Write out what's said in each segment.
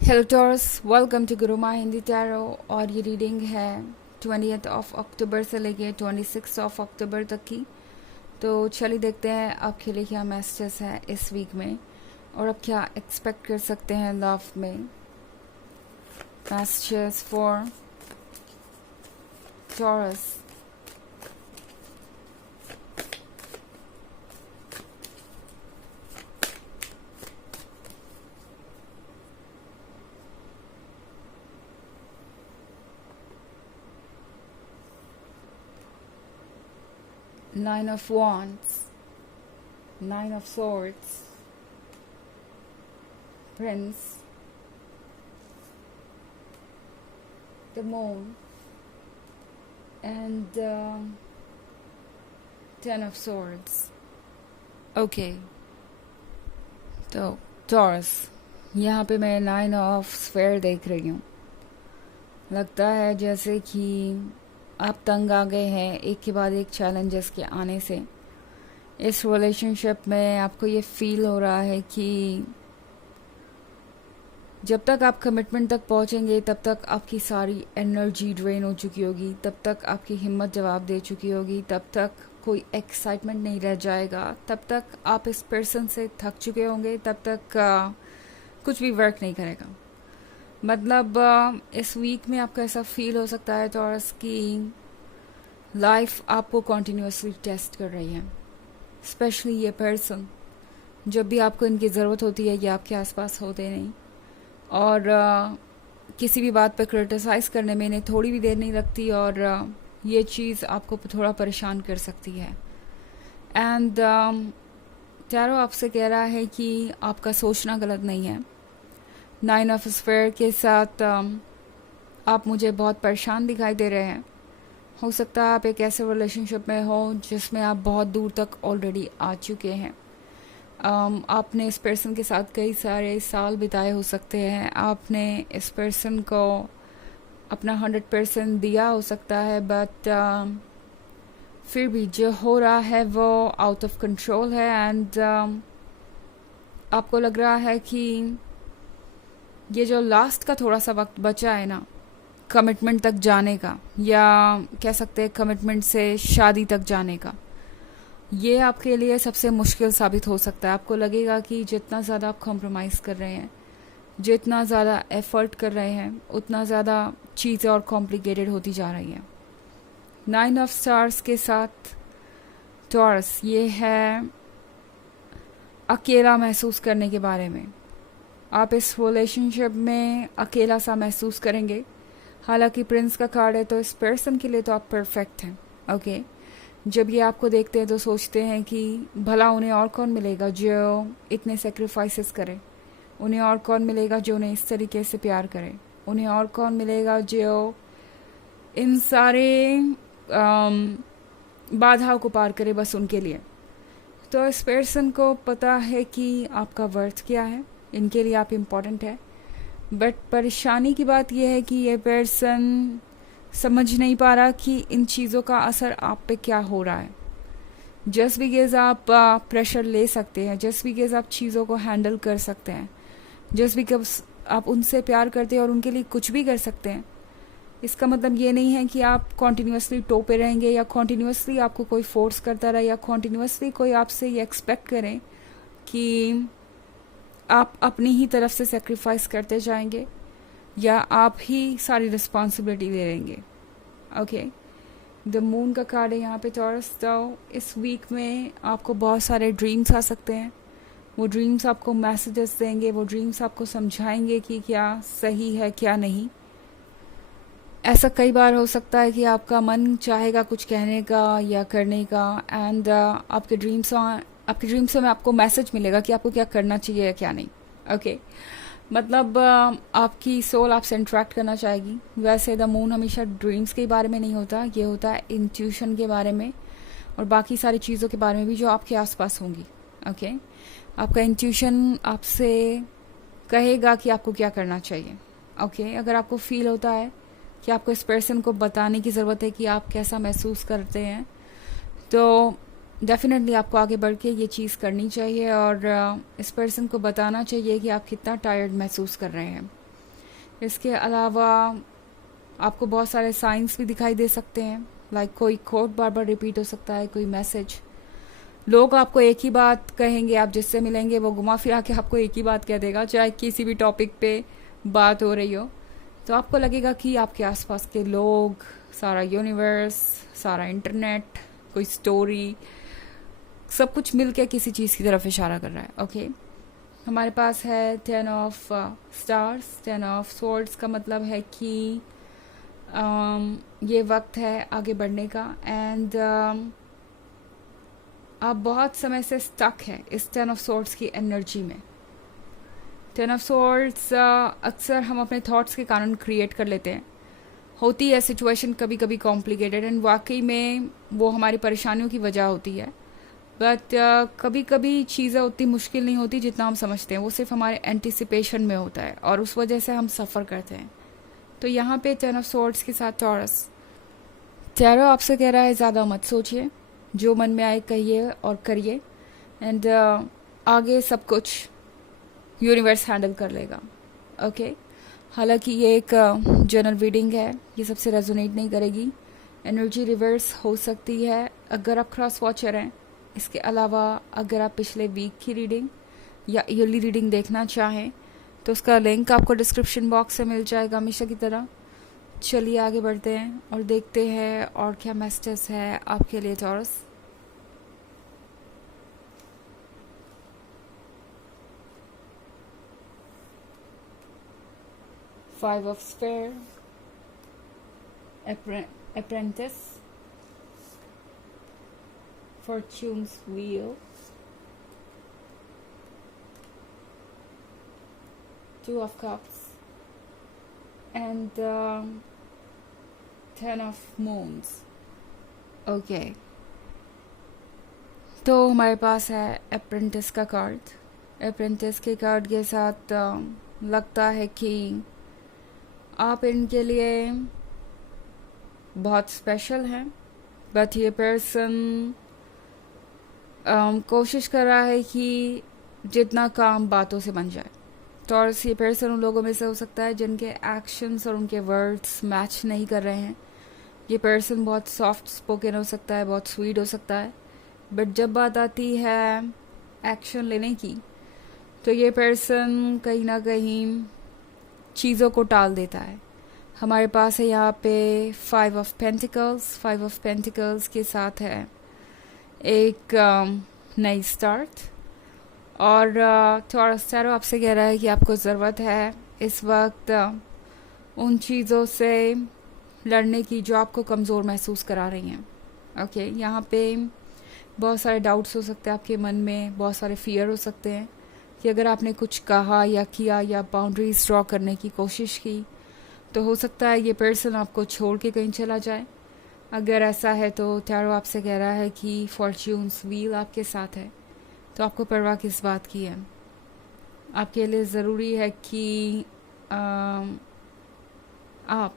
Hello Taurus, welcome to Guruma Hindi tarot. और ये reading है 20th ऑफ अक्टूबर से लेके 26 ऑफ अक्टूबर तक की। तो चलिए देखते हैं आपके लिए क्या मैसेजेस है इस वीक में और आप क्या एक्सपेक्ट कर सकते हैं लव में। Messages for taurus. 9 of wands, 9 of swords, prince, the moon and 10 of swords. Okay, तो टॉरस, यहाँ पे मैं 9 ऑफ स्फेयर देख रही हूँ। लगता है जैसे कि आप तंग आ गए हैं एक के बाद एक चैलेंजेस के आने से। इस रिलेशनशिप में आपको ये फील हो रहा है कि जब तक आप कमिटमेंट तक पहुंचेंगे तब तक आपकी सारी एनर्जी ड्रेन हो चुकी होगी, तब तक आपकी हिम्मत जवाब दे चुकी होगी, तब तक कोई एक्साइटमेंट नहीं रह जाएगा, तब तक आप इस पर्सन से थक चुके होंगे, तब तक कुछ भी वर्क नहीं करेगा। मतलब इस वीक में आपको ऐसा फील हो सकता है टॉरस कि लाइफ आपको कॉन्टीन्यूसली टेस्ट कर रही है। स्पेशली ये पर्सन, जब भी आपको इनकी ज़रूरत होती है ये आपके आसपास होते नहीं, और किसी भी बात पे क्रिटिसाइज़ करने में इन्हें थोड़ी भी देर नहीं लगती, और ये चीज़ आपको थोड़ा परेशान कर सकती है। एंड टैरो आपसे कह रहा है कि आपका सोचना गलत नहीं है। 9 ऑफ स्फेयर के साथ आप मुझे बहुत परेशान दिखाई दे रहे हैं। हो सकता है आप एक ऐसे रिलेशनशिप में हो जिसमें आप बहुत दूर तक ऑलरेडी आ चुके हैं। आपने इस पर्सन के साथ कई सारे साल बिताए हो सकते हैं। आपने इस पर्सन को अपना 100% दिया हो सकता है, बट फिर भी जो हो रहा है वो आउट ऑफ कंट्रोल है। एंड आपको लग रहा है कि ये जो लास्ट का थोड़ा सा वक्त बचा है ना, कमिटमेंट तक जाने का, या कह सकते हैं कमिटमेंट से शादी तक जाने का, ये आपके लिए सबसे मुश्किल साबित हो सकता है। आपको लगेगा कि जितना ज़्यादा आप कॉम्प्रोमाइज़ कर रहे हैं, जितना ज़्यादा एफर्ट कर रहे हैं, उतना ज़्यादा चीज़ें और कॉम्प्लिकेटेड होती जा रही हैं। 9 ऑफ स्टार्स के साथ टॉरस, ये है अकेला महसूस करने के बारे में। आप इस रिलेशनशिप में अकेला सा महसूस करेंगे। हालांकि प्रिंस का कार्ड है तो इस पर्सन के लिए तो आप परफेक्ट हैं। ओके, जब ये आपको देखते हैं तो सोचते हैं कि भला उन्हें और कौन मिलेगा जो इतने सेक्रीफाइसेस करे, उन्हें और कौन मिलेगा जो उन्हें इस तरीके से प्यार करे, उन्हें और कौन मिलेगा जो इन सारे बाधाओं को पार करे बस उनके लिए। तो इस पर्सन को पता है कि आपका वर्थ क्या है, इनके लिए आप इम्पोर्टेंट है। बट परेशानी की बात यह है कि ये पर्सन समझ नहीं पा रहा कि इन चीज़ों का असर आप पे क्या हो रहा है। जस्ट बिकॉज आप प्रेशर ले सकते हैं, जस्ट बिकॉज आप चीज़ों को हैंडल कर सकते हैं, जस्ट बिकॉज आप उनसे प्यार करते हैं और उनके लिए कुछ भी कर सकते हैं, इसका मतलब ये नहीं है कि आप कॉन्टीन्यूसली टोपे रहेंगे, या कॉन्टीन्यूसली आपको कोई फोर्स करता रहे, या कॉन्टीन्यूसली कोई आपसे ये एक्सपेक्ट करें कि आप अपनी ही तरफ से सेक्रीफाइस करते जाएंगे, या आप ही सारी रिस्पॉन्सिबिलिटी ले लेंगे। ओके, द मून का कार्ड है यहाँ पे टॉरस। तो इस वीक में आपको बहुत सारे ड्रीम्स आ सकते हैं। वो ड्रीम्स आपको मैसेजेस देंगे, वो ड्रीम्स आपको समझाएंगे कि क्या सही है क्या नहीं। ऐसा कई बार हो सकता है कि आपका मन चाहेगा कुछ कहने का या करने का, एंड आपके ड्रीम्स में आपको मैसेज मिलेगा कि आपको क्या करना चाहिए या क्या नहीं। ओके, मतलब आपकी सोल आपसे इंटरेक्ट करना चाहेगी। वैसे द मून हमेशा ड्रीम्स के बारे में नहीं होता, ये होता है इंट्यूशन के बारे में और बाकी सारी चीज़ों के बारे में भी जो आपके आसपास होंगी। ओके, आपका इंट्यूशन आपसे कहेगा कि आपको क्या करना चाहिए। ओके, अगर आपको फील होता है कि आपको इस पर्सन को बताने की ज़रूरत है कि आप कैसा महसूस करते हैं, तो डेफिनेटली आपको आगे बढ़ के ये चीज़ करनी चाहिए और इस पर्सन को बताना चाहिए कि आप कितना टायर्ड महसूस कर रहे हैं। इसके अलावा आपको बहुत सारे साइंस भी दिखाई दे सकते हैं, लाइक कोई कोट बार बार रिपीट हो सकता है, कोई मैसेज। लोग आपको एक ही बात कहेंगे, आप जिससे मिलेंगे वो घुमा फिरा के आपको एक ही बात कह देगा, चाहे किसी भी टॉपिक पे बात हो रही हो। तो आपको लगेगा कि आपके आसपास के लोग, सारा यूनिवर्स, सारा इंटरनेट, कोई स्टोरी, सब कुछ मिलके किसी चीज़ की तरफ इशारा कर रहा है। ओके, हमारे पास है 10 ऑफ स्टार्स। 10 ऑफ स्वॉर्ड्स का मतलब है कि ये वक्त है आगे बढ़ने का, एंड आप बहुत समय से स्टक है इस 10 ऑफ स्वॉर्ड्स की एनर्जी में। 10 ऑफ स्वॉर्ड्स अक्सर हम अपने थॉट्स के कारण क्रिएट कर लेते हैं। होती है सिचुएशन कभी कभी कॉम्प्लिकेटेड, एंड वाकई में वो हमारी परेशानियों की वजह होती है, बट कभी कभी चीज़ें उतनी मुश्किल नहीं होती जितना हम समझते हैं। वो सिर्फ हमारे एंटिसिपेशन में होता है और उस वजह से हम सफ़र करते हैं। तो यहाँ पे 10 ऑफ स्वॉर्ड्स के साथ टॉरस, टैरो आपसे कह रहा है ज़्यादा मत सोचिए, जो मन में आए कहिए और करिए, एंड आगे सब कुछ यूनिवर्स हैंडल कर लेगा। ओके, हालांकि ये एक जनरल रीडिंग है, ये सबसे रेजोनेट नहीं करेगी। एनर्जी रिवर्स हो सकती है अगर आप क्रॉस वॉचर हैं। इसके अलावा अगर आप पिछले वीक की रीडिंग या ईयरली रीडिंग देखना चाहें तो उसका लिंक आपको डिस्क्रिप्शन बॉक्स से मिल जाएगा हमेशा की तरह। चलिए आगे बढ़ते हैं और देखते हैं और क्या मैसेजेस है आपके लिए taurus. Five of Spare, Apprentice, Fortune's Wheel, Two of Cups, and 10 of Moons. Okay, तो हमारे पास है अप्रेंटिस का कार्ड। अप्रेंटिस के कार्ड के साथ लगता है कि आप इनके लिए बहुत स्पेशल हैं, बट ये पर्सन कोशिश कर रहा है कि जितना काम बातों से बन जाए। टॉरस, ये पर्सन उन लोगों में से हो सकता है जिनके एक्शंस और उनके वर्ड्स मैच नहीं कर रहे हैं। ये पर्सन बहुत सॉफ्ट स्पोकन हो सकता है, बहुत स्वीट हो सकता है, बट जब बात आती है एक्शन लेने की तो ये पर्सन कहीं ना कहीं चीज़ों को टाल देता है। हमारे पास है यहाँ पे 5 ऑफ पेंटिकल्स। 5 ऑफ पेंटिकल्स के साथ है एक नई स्टार्ट, और टॉरस टैरो आपसे कह रहा है कि आपको ज़रूरत है इस वक्त उन चीज़ों से लड़ने की जो आपको कमज़ोर महसूस करा रही हैं। ओके, यहाँ पे बहुत सारे डाउट्स हो सकते हैं आपके मन में, बहुत सारे फियर हो सकते हैं कि अगर आपने कुछ कहा या किया या बाउंड्रीज ड्रॉ करने की कोशिश की तो हो सकता है ये पर्सन आपको छोड़ के कहीं चला जाए। अगर ऐसा है तो टैरो आपसे कह रहा है कि फॉर्च्यून्स व्हील आपके साथ है, तो आपको परवाह किस बात की है। आपके लिए ज़रूरी है कि आप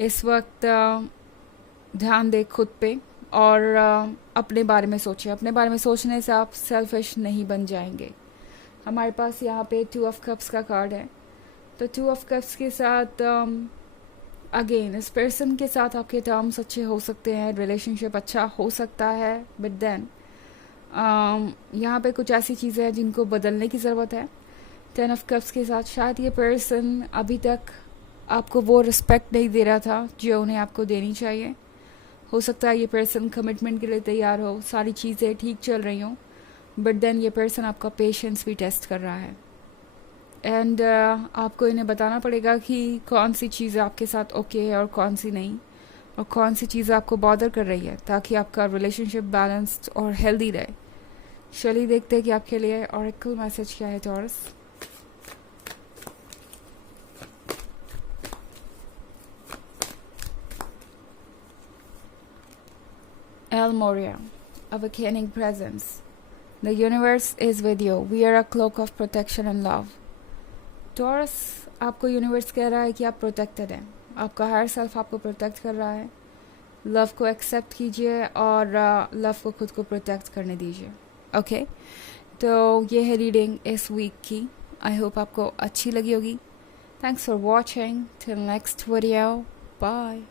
इस वक्त ध्यान दें खुद पे और अपने बारे में सोचें। अपने बारे में सोचने से आप सेल्फिश नहीं बन जाएंगे। हमारे पास यहाँ पे 2 ऑफ कप्स का कार्ड है, तो 2 ऑफ कप्स के साथ अगेन इस पर्सन के साथ आपके टर्म्स अच्छे हो सकते हैं, रिलेशनशिप अच्छा हो सकता है, बट देन यहाँ पे कुछ ऐसी चीज़ें हैं जिनको बदलने की ज़रूरत है। 10 ऑफ कप्स के साथ शायद ये पर्सन अभी तक आपको वो रिस्पेक्ट नहीं दे रहा था जो उन्हें आपको देनी चाहिए। हो सकता है ये पर्सन कमिटमेंट के लिए तैयार हो, सारी चीज़ें ठीक चल रही हों, बट देन ये पर्सन आपका पेशेंस भी टेस्ट कर रहा है, एंड आपको इन्हें बताना पड़ेगा कि कौन सी चीज़ आपके साथ ओके है और कौन सी नहीं, और कौन सी चीज़ आपको बॉदर कर रही है, ताकि आपका रिलेशनशिप बैलेंस्ड और हेल्दी रहे। चलिए देखते हैं कि आपके लिए ऑरेकल मैसेज क्या है taurus. El Moria, awakening presence. The universe is with you. We are a cloak of protection and love. Taurus, आपको यूनिवर्स कह रहा है कि आप प्रोटेक्टेड हैं। आपका हायर सेल्फ आपको प्रोटेक्ट कर रहा है। लव को एक्सेप्ट कीजिए और लव को खुद को प्रोटेक्ट करने दीजिए। ओके, तो ये है रीडिंग इस वीक की। आई होप आपको अच्छी लगी होगी। Thanks for watching. Till next video. Bye.